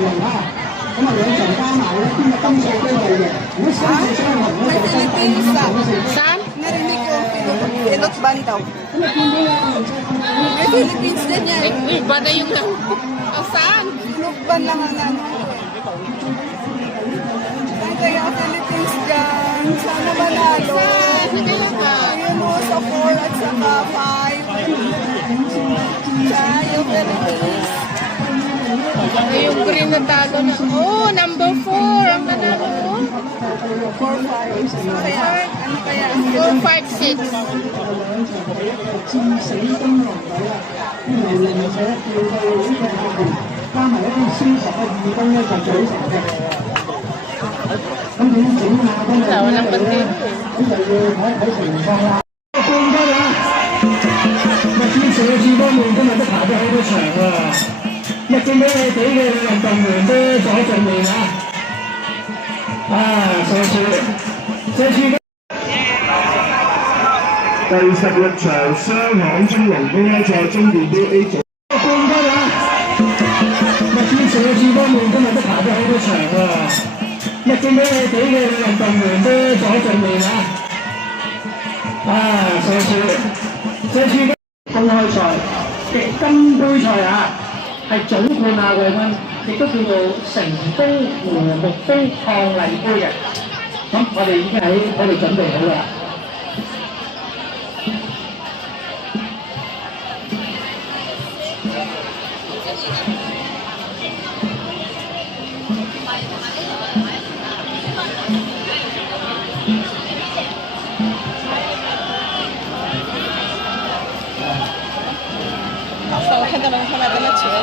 型啦。咁啊兩場加埋咧，邊個金數都係嘅。如果雙數雙贏咧，就分5成嘅成績。Saan? Narinig ko, Pilot Bandaw.咁啊見到咧，May Philippines din yan. Iba na yung oh, saan? Pilot Ban lang ang ano. Ay, kaya Philippines dyan. Sana manalo. Ayun mo, sa 4 at saka 5. Tayo, Philippines. Ay, yung green na talo na. Oh, number 4 ang nanalo. 4-5. Ano kaya? 4-5-6. 戰死中狼隊啦，咁而而且叫到呢個下邊加埋一啲消十嘅義工咧，就組成嘅。咁點整亞軍係咩嚟咧？咁就要睇一睇情況啦。冠軍啊！咁天社志方面今日都排咗好多場喎。咁見到你哋嘅運動員都坐喺上面啊！社署。第16場雙行中龍公開賽中電標 A 組冠軍啊！咁天社志方面今日都排咗好多場喎。咁見到你哋嘅運動員都坐喺上面啊！社署公開賽嘅金杯賽啊，係總冠亞季軍，亦都叫做成功和睦風抗麗杯嘅。咁我哋已經喺度準備好啦。我看到他们跟他学的。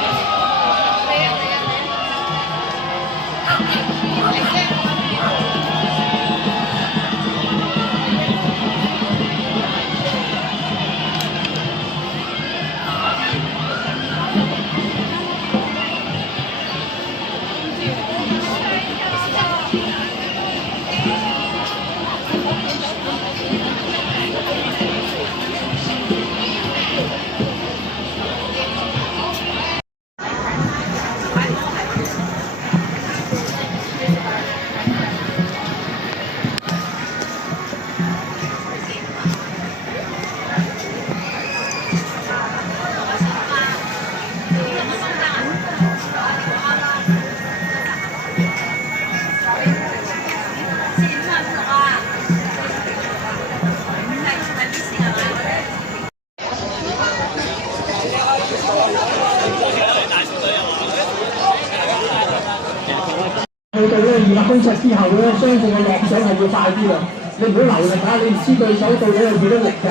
去到咧200公尺之後咧，相信個落水係要快啲啦。你唔好留力啊！你唔知對手到底有幾多力嘅。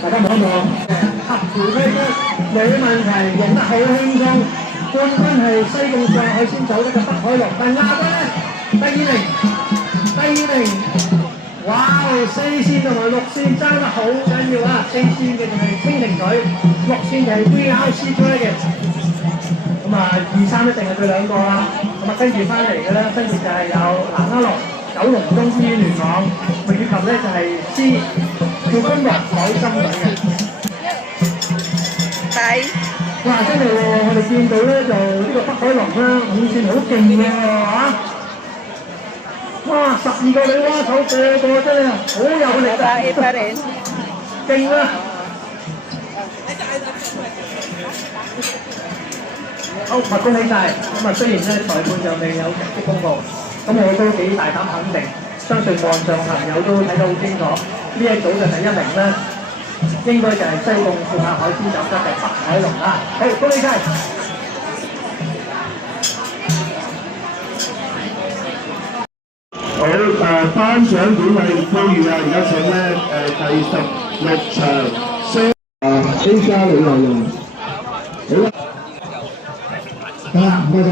大家望一望，合乎規則，冇問題，贏得好輕鬆。冠軍係西貢上海先走得嘅北海龍，但亞軍咧第2名，哇！4線同埋6線爭得好緊要啊！4線嘅就係蜻蜓水，6線就係 VRC Dragon。咁啊，2、3一定係佢兩個啦。咁啊，跟住翻嚟嘅咧，分別就係有南丫龍、九龍中醫院聯網，以及咧就係 C 叫公華海參隊嘅。係。哇！真係喎，我哋見到咧就呢個北海龍啦，5線好勁嘅喎嚇。哇！12個女蛙手個真係好有力啊！勁啊！好，恭喜晒！咁啊，雖然咧裁判就未有成績公佈，咁我都幾大膽肯定，相信網上朋友都睇得好清楚，呢一組嘅第1名咧，應該就係西貢富客海鮮酒家嘅北海龍啦。好，恭喜晒！好，頒獎典禮呼籲啊！而家請咧第16場A 加李來龍，好啦。好啦，唔該晒。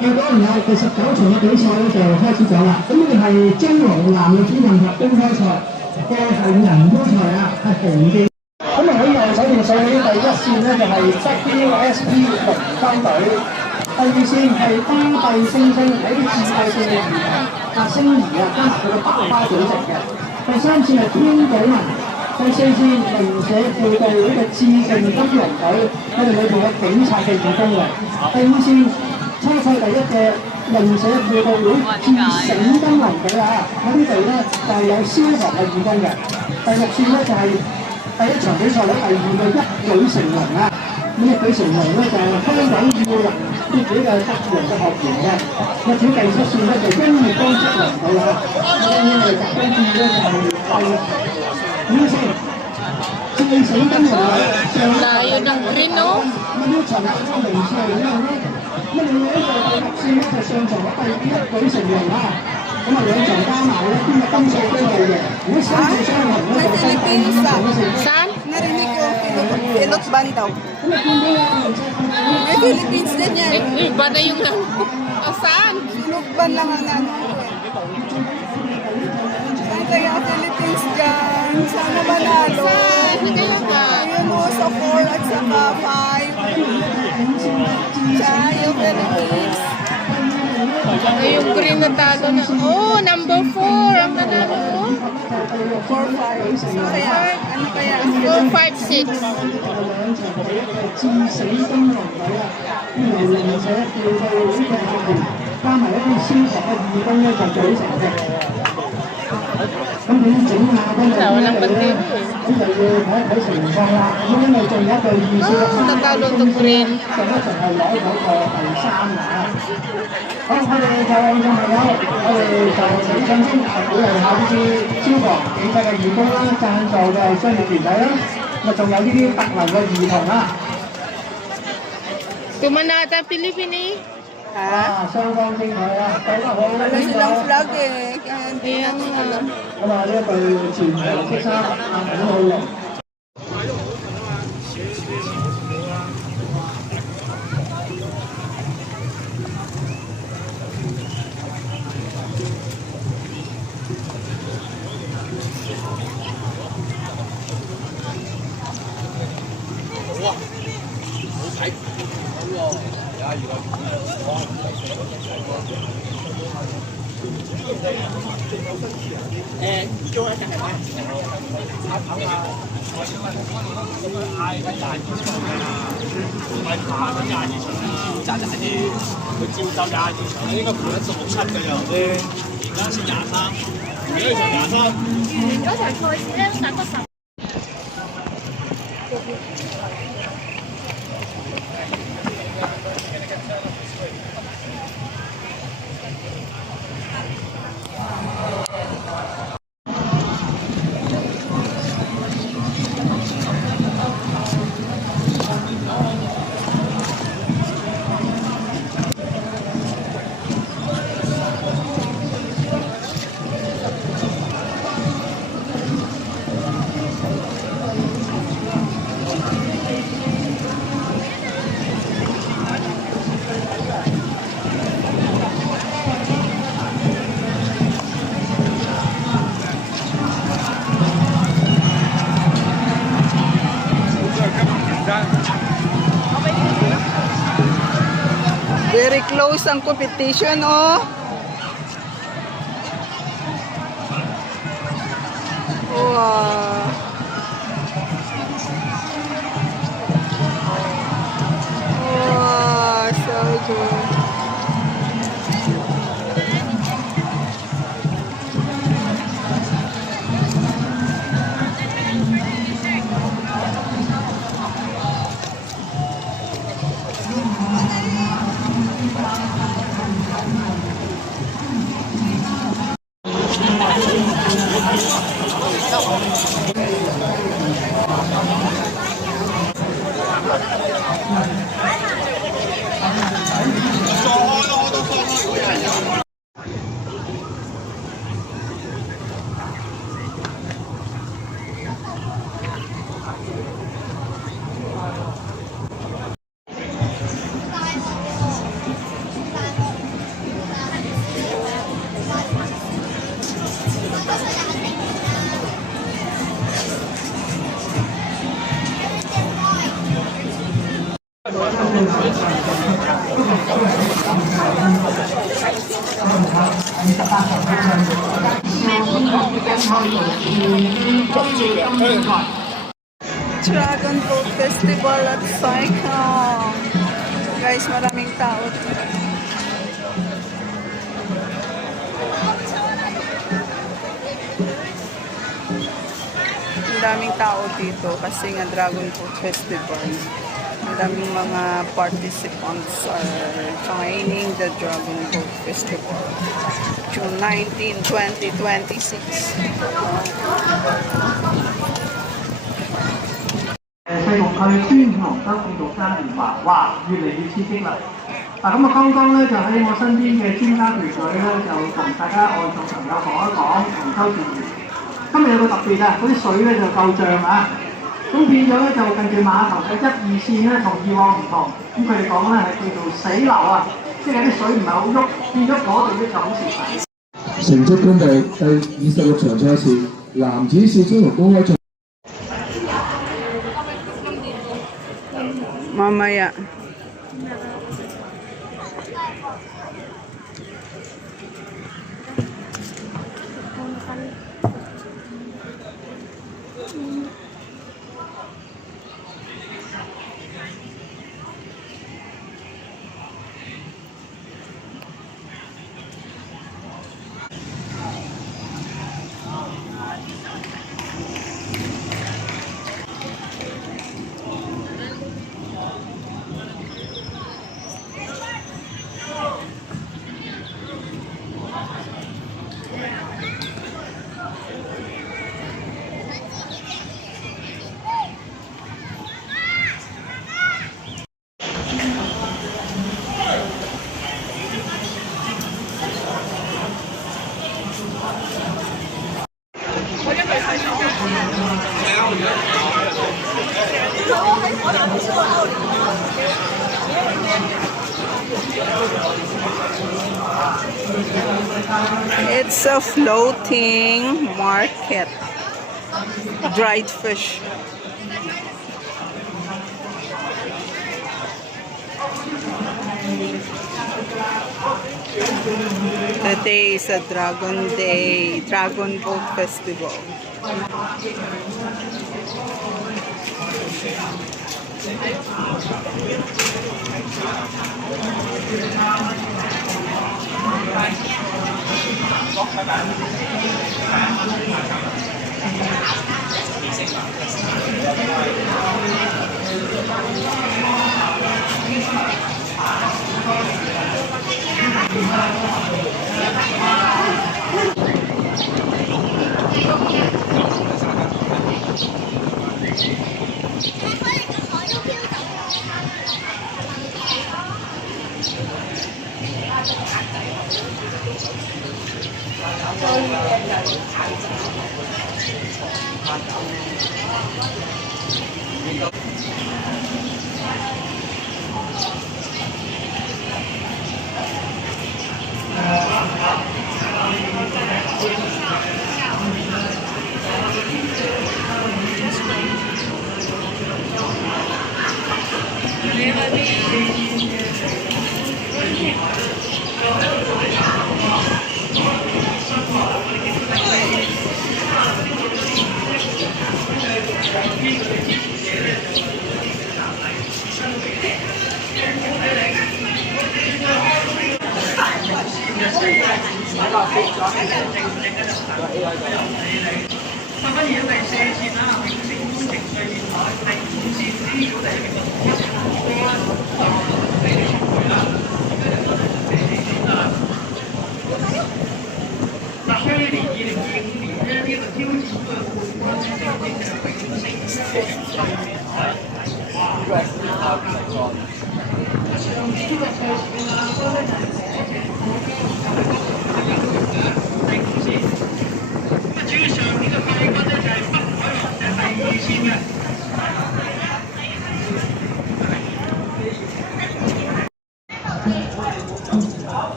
各位朋友，第19場嘅比賽咧就開始咗啦。咁呢個係中龍男嘅主問及公開賽嘅係人工賽啊，係紅嘅。咁啊喺右手邊數起第1線咧就係 WSP 龍舟隊，第2線係巴閉星星喺啲自閉症嘅兒童星兒啊，加埋佢嘅爸爸組成嘅。第3線係天寶文。第4線零舍輔導呢個致敬金融隊，佢哋裏邊有警察嘅義工嘅。第5線初賽第一嘅零社輔導會至醒金能隊啊！喺呢度咧就係有消防嘅義工嘅。第6次咧就係第一場比賽咧，第2嘅一舉成龍啊！咁一舉成龍咧就係香港耀能協會嘅德陽嘅學員嘅。一組第7次咧就英月光職能隊啊！咁我哋集中注意咧就係第5次。至醒金能Layo ng green, no? 咁呢場嘅名次係點樣咧？咁另外一個第6次咧就上場咗第1舉成龍啊！咁啊兩場加埋咧，邊個分數都係嘅。如果3次相同咧，就分第2組。 Saan? Narinig ko, pilot band daw. 咁啊見到啊，唔使咁樣。 May Philippines din yan. Iba na yung ano. Oh, saan? Pilot band lang ang ano ko eh. Ay, taga Philippines dyan. Sana manalo. Saan? Hindi kaya ka. Ayun mo sa 4 at saka 5. Siya, yung Philippines. Ay, yung green na talo na. Oh, number 4 ang nanalo. 4-5. So, kaya, ano kaya? 4, 5, 6. 至死金龍隊啊！呢度零社調到呢個學員，加埋一啲消防嘅義工咧，就組成嘅。咁點整下都係咁就要睇一睇情況啦。咁因為仲有一隊2試Natalo to green. 就一齊係攞到個第3名啊！好，我哋就朋友，我哋就首先鼓勵下呢啲消防警察嘅義工啦，贊助嘅商業團體啦，咁啊仲有呢啲特能嘅兒童啦。 Tumanata, Pilipini. À,雙方精彩啊！睇得好呢 Wala 個 silang flag eh. Kaya hindi Ayan natin nga. alam. 咁啊，呢一隊全場色衫啊，好好用。Very close ang competition, oh. Wow. Wow, so good. Dragon Boat Festival at Saikang. Guys, maraming tao. ang daming tao dito kasi nga Dragon Boat Festival. Ang daming mga participants are joining the Dragon Boat Festival. June 19, 2026. 西貢區孫龍舟慶祝嘉年華，哇，越嚟越刺激啦！嗱，咁啊，剛剛咧就喺我身邊嘅專家團隊咧，就同大家外族朋友講一講龍舟傳統。今日有個特別啊，嗰啲水咧就夠漲啊，咁變咗咧就近住碼頭嘅1、2線咧同以往唔同，咁佢哋講咧係叫做死流啊，即係啲水唔係好喐，變咗嗰度咧就好蝕底。成績公布第26場賽事，男子市中龍公開賽。Mamaya. It's a floating market. Dried fish. Today is a Dragon Day, Dragon Boat Festival.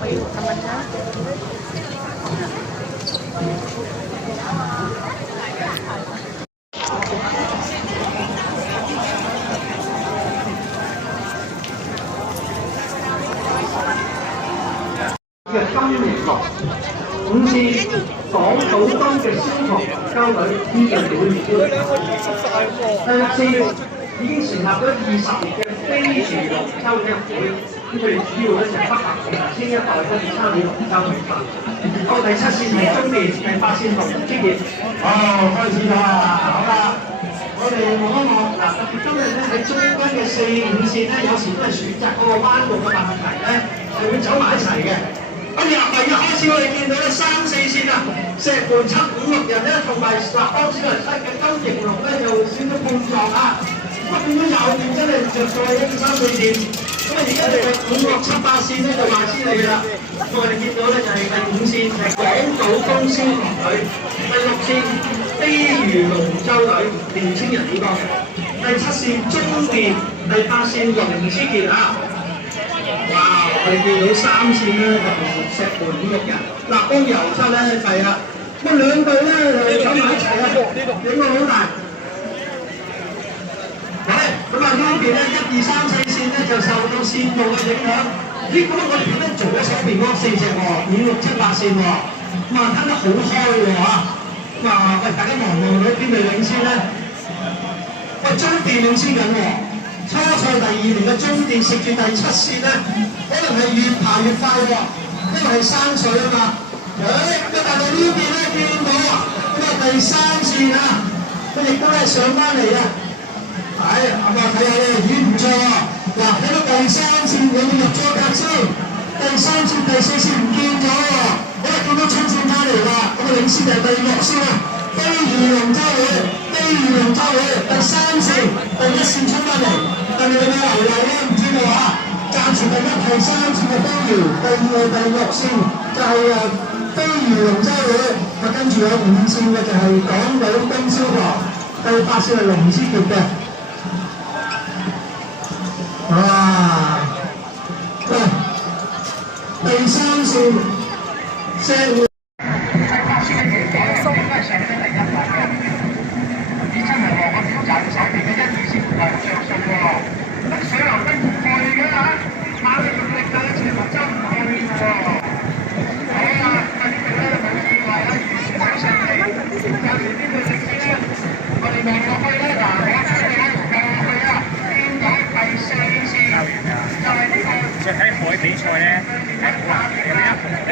Bayot naman natin.嘅金年樂，五次港島東嘅消防溝女呢個表現。第六次已經成立咗20年嘅飛魚龍舟體育會，咁佢哋主要咧就係北行年青一代跟住參與龍舟比賽。到第7線係中年，第8線同職業。哦，開始啦，好啦，我哋望一望嗱，特別今日咧喺中間嘅4、5線咧，有時都係選擇嗰個彎道嘅問題咧，係會走埋一齊嘅。咁入嚟一開始我哋見到咧3、4線啊，石門7、5、6人咧，同埋嗱當時係7嘅金翼龍咧就少少碰撞啊，咁變咗右邊真係着咗1、2、3、4線，咁啊而家我哋嘅5、6、7、8線咧就話之你啦，咁我哋見到咧就係第5線係港島東消防隊，第6線飛魚龍舟隊年青人呢幫嘅，第7線中電，第8線龍之傑啊！哇！我哋見到3線咧就石門5、6人，立功油漆咧係啊，咁兩隊咧就走埋一齊啊，影響好大。係咁啊呢邊咧1、2、3、4線咧就受到線路嘅影響，咦咁我哋點樣做咗左邊嗰4隻喎，5、6、7、8線喎，咁啊攤得好開喎嚇，咁啊喂大家望望到邊隊領先咧？喂中電領先緊喎。初賽第2名嘅中電食住第7線咧，可能係越爬越快喎，因為係山水啊嘛。咁但係呢邊咧見到啊，咁啊第3線啊，佢亦都咧上翻嚟啊。係，咁啊睇下咧，咦唔錯喎。嗱，睇到第3線有冇入咗格先？第3線、第4線唔見咗喎，因為見到衝線翻嚟啦。咁啊領先就係第6線啊，飛魚龍舟會，飛魚龍舟會第3線、第1線出翻嚟。但係你冇留意咧，唔知道啊！暫時第1係3線嘅飛魚，第2係第6線就係飛魚龍舟會，跟住有5線嘅就係港島東消防，第8線係龍之傑嘅。哇！喂，第3線石門。即係喺海比賽咧，係好難嘅，因為一同咧，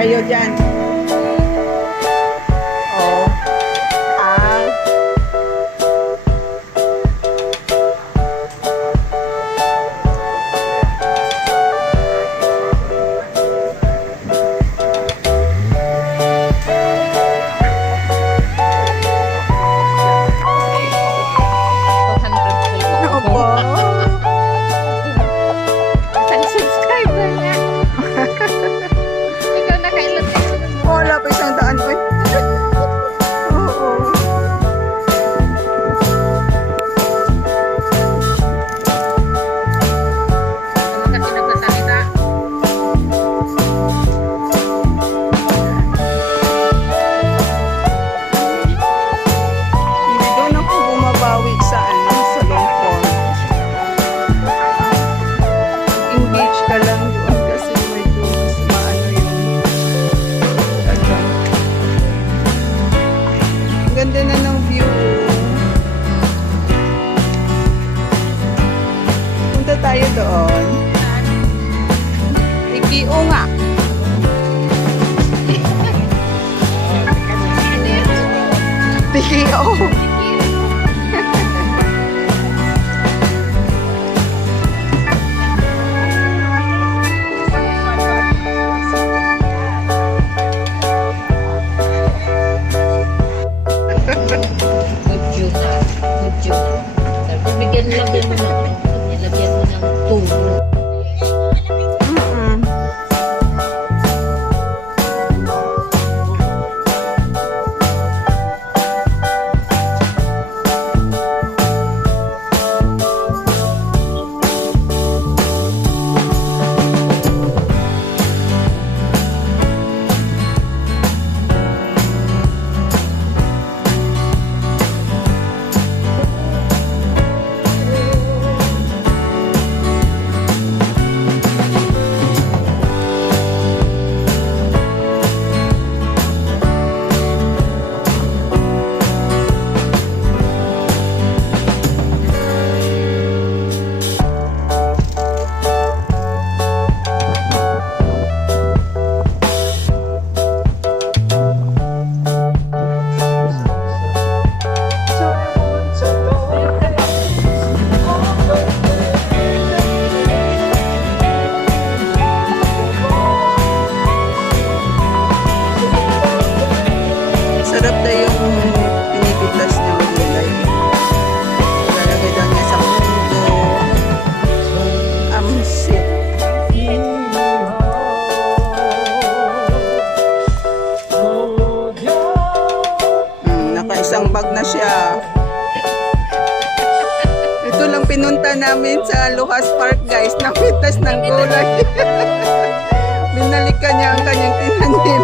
Kayo dyan. Oh. Ah. Opo. Isang subscriber niya. Ikaw nakailan na yun. Wala pa 100 po. Oo. Ano kasi nagsasalita? Hindi doon ako bumabawi sa ano, sa long form. Engage ka lang doon kasi medyo mas maano yung ano. Ang ganda na ng view. Punta tayo doon. Ikio nga. Tikio. Good na. Sabi, bigyan mo lang din mo ng nilagyan mo ng tubo. Mm-mm. Sarap na yung pinipitas niya magulay. Lalagay daw niya sa mundo. Amsit. Nakaisang bag na siya. Ito lang pinunta namin sa Lucas Park, guys. Napitas ng gulay. Binalikan niya ang kanyang tinanim.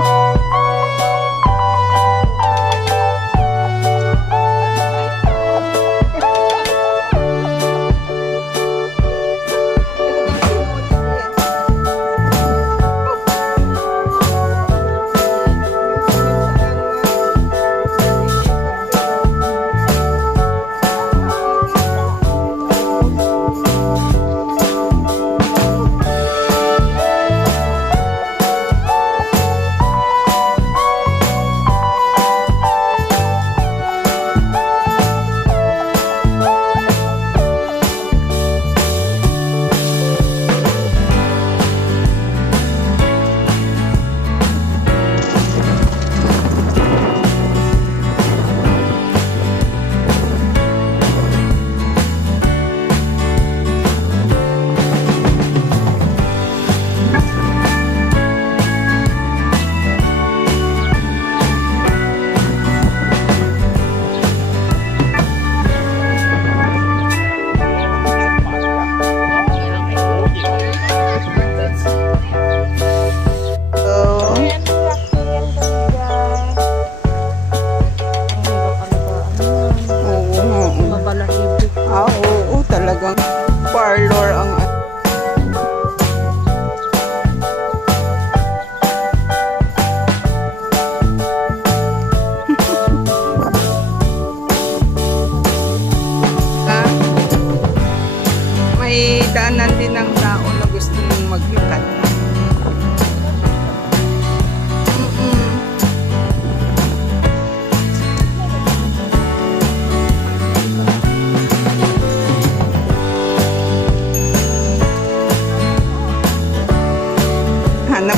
daanan din ng tao na gusto mong maglakad.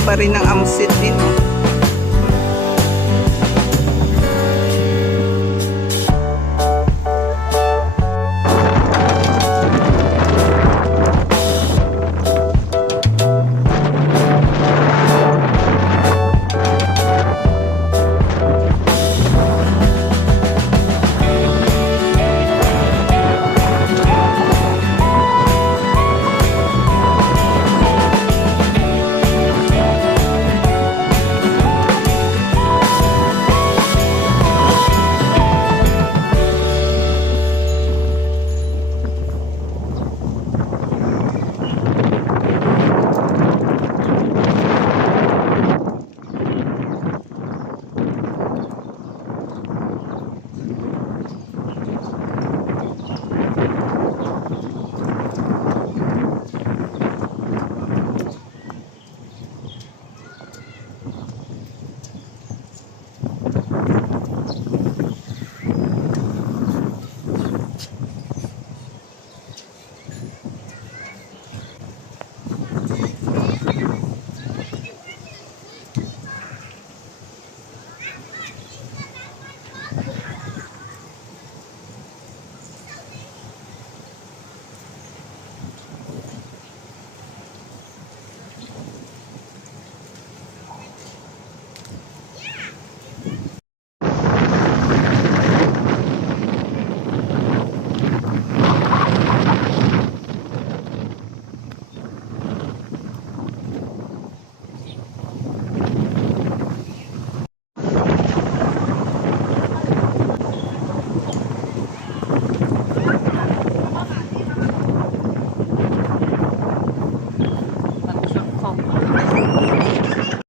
pa rin ng amsit din. Oh.